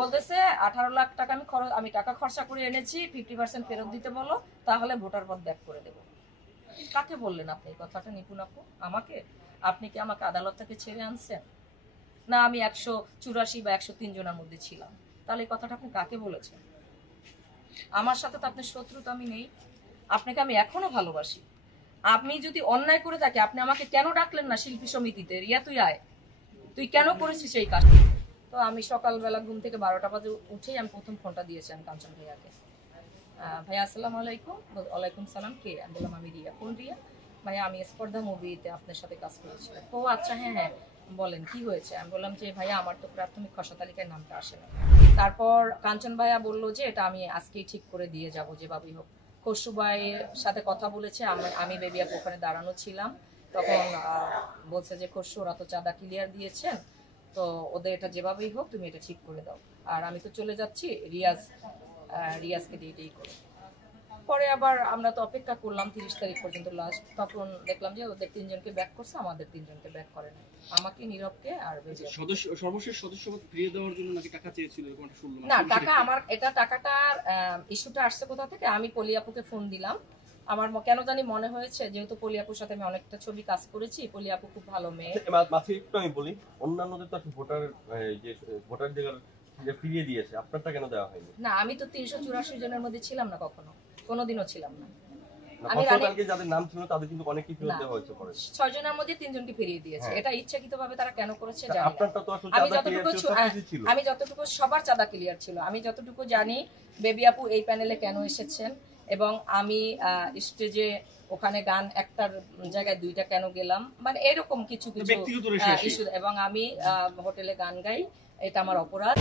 বলতেছে 18 লাখ টাকা আমি টাকা খরচা করে এনেছি, 50% ফেরত দিতে বলো, তাহলে ভোটার পদ ব্যাক করে দেবো। কাকে বললেন আপনি এই কথাটা নিপুণ আপু? আমাকে? আপনি কি আমাকে আদালত থেকে ছেড়ে আনছেন? না আমি 184 বা 103 জনের মধ্যে ছিলাম? তাহলে এই কথাটা আপনি কাকে বলেছেন? আমার সাথে তো আপনার শত্রু তো আমি নেই, আপনাকে আমি এখনো ভালোবাসি। আপনি যদি অন্যায় করে থাকে আপনি আমাকে কেন ডাকলেন না শিল্পী সমিতিতে? রিয়া তুই আয়, তুই কেন করেছিস এই কাজ? তো আমি সকালবেলা ঘুম থেকে 12টা বাজে উঠেই আমি প্রথম ফোনটা দিয়েছিলাম কাঞ্চন ভাইয়াকে। ভাইয়া আসসালামু আলাইকুম। ওয়ালাইকুম সালাম। কে? আমি বললাম আমি রিয়া। কোন রিয়া? ভাইয়া আমি স্পর্ধা মুভিতে আপনার সাথে কাজ করেছি। ও আচ্ছা, হ্যাঁ হ্যাঁ বলেন কি হয়েছে? আমি বললাম যে ভাইয়া আমার তো প্রাথমিক খসড়া তালিকায় নামটা আসে না। তারপর কাঞ্চন ভাইয়া বললো যে এটা আমি আজকেই ঠিক করে দিয়ে যাব যেভাবেই হোক। খসরু ভাইয়ের সাথে কথা বলেছে, আমি বেবি আপু ওখানে দাঁড়ানো ছিলাম। তখন বলছে যে খসরু ওরা তো চাঁদা ক্লিয়ার দিয়েছেন, তো ওদের এটা যেভাবেই হোক তুমি এটা ঠিক করে দাও। আর আমি তো চলে যাচ্ছি, রিয়াজকে দিয়ে এটাই করো। পরে আবার আমরা তো অপেক্ষা করলাম 30 তারিখ পর্যন্ত লাস্ট, তখন দেখলাম যে ওদের 3 জনকে ব্যাক করছে, আমাদের 3 জনকে ব্যাক করে না, আমাকে, নীরবকে আর সর্বশেষ সদস্যপদ ফিরিয়ে দেওয়ার জন্য নাকি টাকা চেয়েছিল এরকমটা শুনলাম। না টাকা আমার টাকাটার ইস্যুটা আসছে কোথা থেকে? আমি পলি আপুকে ফোন দিলাম। আমার কেন জানি মনে হয়েছে যেহেতু পলি আপুর সাথে আমি অনেকটা ছবি কাজ করেছি, পলি আপু খুব ভালো মেয়ে। মাঝে একটু আমি বলি, অন্যান্যদের তো ভোটার যে ফিরিয়ে দিয়েছে, আপনারটা কেন দেওয়া হয়নি? না আমি তো 384 জনের মধ্যে ছিলাম না, কোনোদিনও ছিলাম না। আমি যাদের নাম ছিল তাদের কিন্তু অনেকই ফেরত দেওয়া হয়েছে পরে। 6 জনের মধ্যে 3 জনকে ফিরিয়ে দিয়েছে। এটা ইচ্ছাকৃতভাবে তারা কেন করেছে জানি না। আপনারটা তো আসলে আমি যতটুকু সবার চাঁদা ক্লিয়ার ছিল, আমি যতটুকু জানি বেবি আপু এই প্যানেলে কেন এসেছেন, এবং আমি স্টেজে ওখানে গান একটার জায়গায় 2টা কেন গেলাম, মানে এরকম কিছু ইস্যু, এবং আমি হোটেলে গান গাই, এটা আমার অপরাধ।